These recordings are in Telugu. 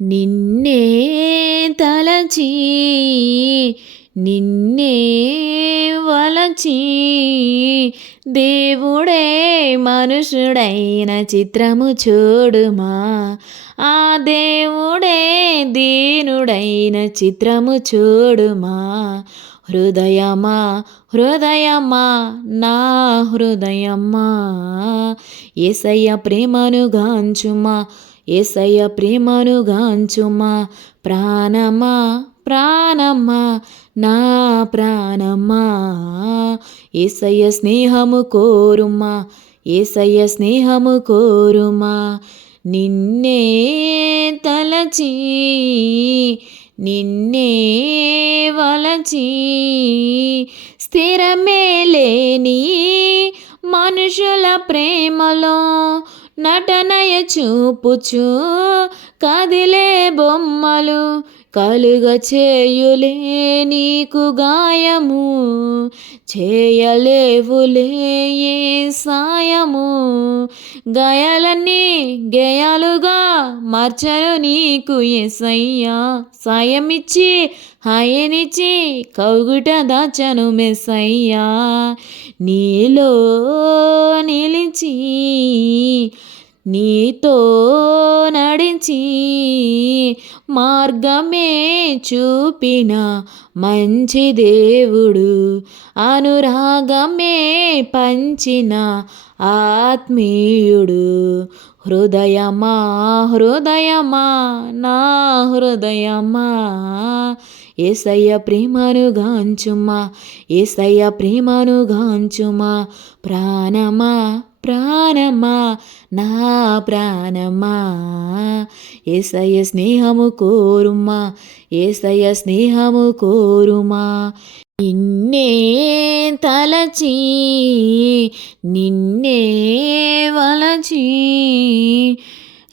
నిన్నే తలచి నిన్నే వలచి. దేవుడే మనుషుడైన చిత్రము చూడుమా. ఆ దేవుడే దీనుడైన చిత్రము చూడుమా. హృదయమా హృదయమా నా హృదయమా. ఏసయ్య ప్రేమను గాంచుమా. ఏసయ్య ప్రేమనుగాంచుమా. ప్రాణమా ప్రాణమా నా ప్రాణమా. ఏసయ్య స్నేహము కోరుమా ఏసయ్య స్నేహము కోరుమా. నిన్నే తలచి నిన్నే వలచి స్థిరమే లేని మనుషుల ప్రేమలో నటనయ చూపుచు కదిలే బొమ్మలు కలుగ చేయులే నీకు గాయము చేయలేవులే ఏ సాయము. గయాలన్నీ గేయాలుగా మార్చను నీకు ఎసయ్యా సాయమిచ్చి హాయనిచ్చి కౌగుట దాచను మెసయ్యా. నీలో నిలిచి నీతో నడిచి మార్గమే చూపిన మంచి దేవుడు అనురాగమే పంచిన ఆత్మీయుడు. హృదయమా హృదయమా నా హృదయమా? ఏసయ్య ప్రేమను గాంచుమా ఏసయ్య ప్రేమను గాంచుమా? ప్రాణమా? ప్రాణమా? నా ప్రాణమా? ఏసయ స్నేహము కోరుమా? ఏసయ స్నేహము కోరుమా? నిన్నే తలచి నిన్నే వలచి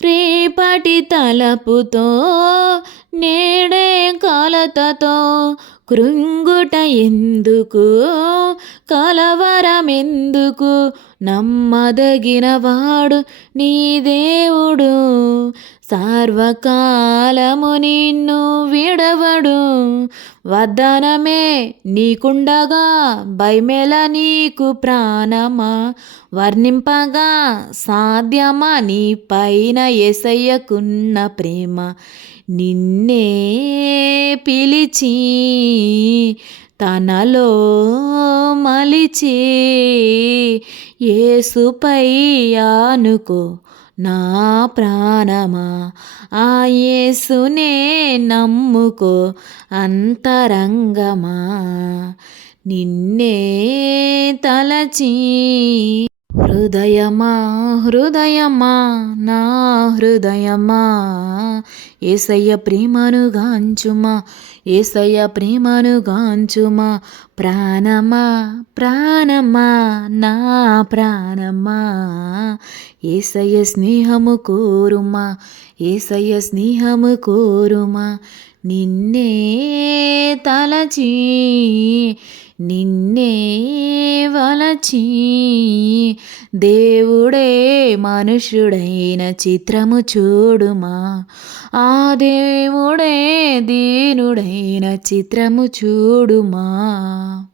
రేపటి తలపుతో నేడే కాలతతో కృంగుట ఎందుకు? కలవరమెందుకు? నమ్మదగినవాడు నీ దేవుడు. సర్వకాలము నిన్ను విడవడు. వద్దనమే నీకుండగా బైమెల నీకు ప్రాణమా? వర్ణింపగా సాధ్యమా నీ పైన ఎసయ్యకున్న ప్రేమ? నిన్నే పిలిచి తనలో మలిచి ఏసుపై ఆనుకో నా ప్రాణమా. ఆ యేసునే నమ్ముకో అంతరంగమా. నిన్నే తలచి హృదయమా హృదయమా నా హృదయమా? ఏసయ్య ప్రేమను గాంచుమా ఏసయ్య ప్రేమను గాంచుమా? ప్రాణమా ప్రాణమా నా ప్రాణమా? ఏసయ్య స్నేహము కోరుమా ఏసయ్య స్నేహము కోరుమా? నిన్నే తలచి నిన్నే వలచి దేవుడే మనుషుడైన చిత్రము చూడుమా? ఆ దేవుడే దీనుడైన చిత్రము చూడుమా?